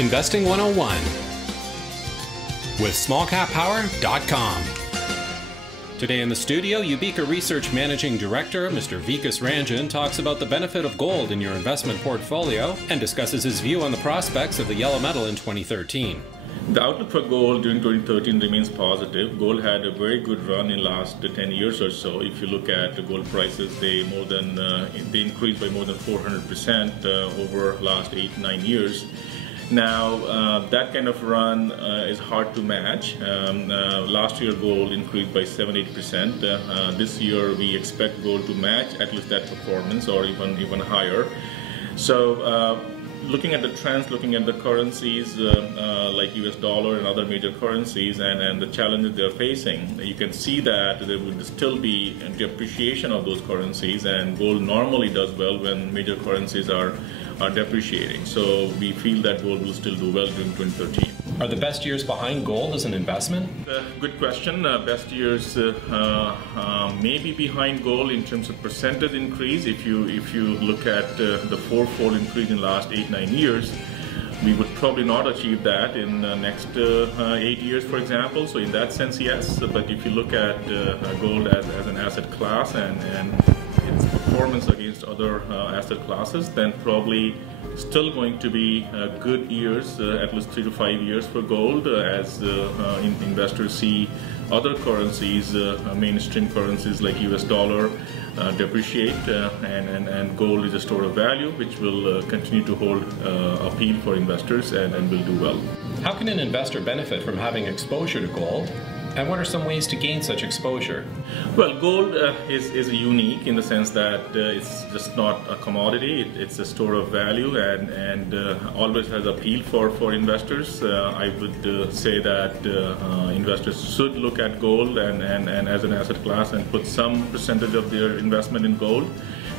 Investing 101 with SmallCapPower.com. Today in the studio, Ubika Research Managing Director, Mr. Vikas Ranjan, talks about the benefit of gold in your investment portfolio and discusses his view on the prospects of the yellow metal in 2013. The outlook for gold during 2013 remains positive. Gold had a very good run in the last 10 years or so. If you look at the gold prices, they increased by more than 400% over the last 8-9 years. Now, that kind of run is hard to match. Last year, gold increased by 7-8%. This year, we expect gold to match at least that performance or even higher. So, looking at the trends, looking at the currencies like US dollar and other major currencies and the challenges they're facing, you can see that there will still be a depreciation of those currencies, and gold normally does well when major currencies are depreciating. So we feel that gold will still do well during 2013. Are the best years behind gold as an investment? Good question. Best years may be behind gold in terms of percentage increase. If you look at the fourfold increase in the last 8-9 years, we would probably not achieve that in the next 8 years, for example. So in that sense, yes. But if you look at gold as an asset class and its performance against other asset classes, then probably still going to be good years, at least 3 to 5 years for gold, as investors see other currencies, mainstream currencies like US dollar, depreciate, and gold is a store of value which will continue to hold appeal for investors and will do well. How can an investor benefit from having exposure to gold? And what are some ways to gain such exposure? Well, gold is unique in the sense that it's just not a commodity. It's a store of value and always has appeal for investors. I would say that investors should look at gold and as an asset class and put some percentage of their investment in gold.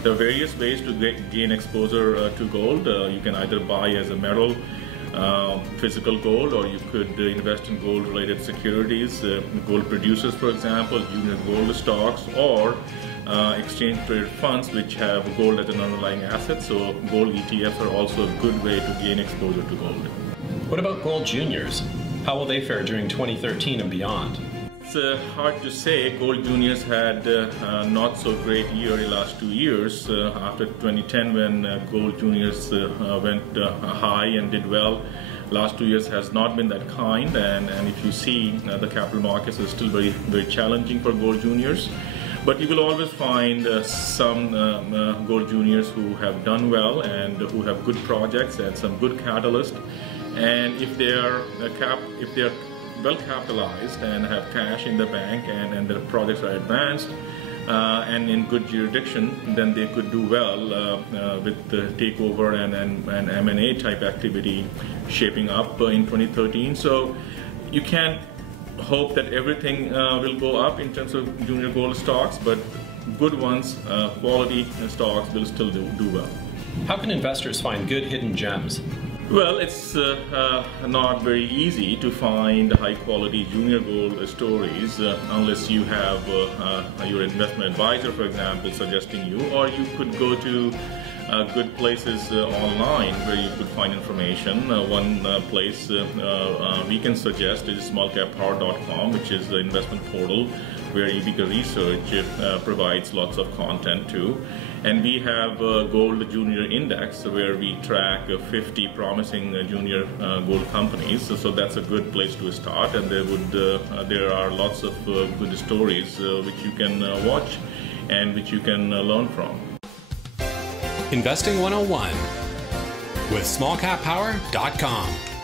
There are various ways to gain exposure to gold. You can either buy as a metal, physical gold, or you could invest in gold-related securities, gold producers, for example, junior gold stocks, or exchange-traded funds which have gold as an underlying asset. So gold ETFs are also a good way to gain exposure to gold. What about gold juniors? How will they fare during 2013 and beyond? It's hard to say. Gold juniors had not so great year in the last 2 years. After 2010, when gold juniors went high and did well, last 2 years has not been that kind. And if you see, the capital markets are still very, very challenging for gold juniors. But you will always find some gold juniors who have done well and who have good projects and some good catalysts. And if they are well capitalized and have cash in the bank and their projects are advanced and in good jurisdiction, then they could do well with the takeover and M&A type activity shaping up in 2013. So you can't hope that everything will go up in terms of junior gold stocks, but good ones, quality stocks will still do well. How can investors find good hidden gems? Well, it's not very easy to find high-quality junior gold stories unless you have your investment advisor, for example, suggesting you, or you could go to good places online where you could find information. One place we can suggest is SmallCapPower.com, which is the investment portal where Ubika Research provides lots of content to. And we have a Gold Junior Index where we track 50 promising junior gold companies. So that's a good place to start. And there are lots of good stories which you can watch and which you can learn from. Investing 101 with SmallCapPower.com.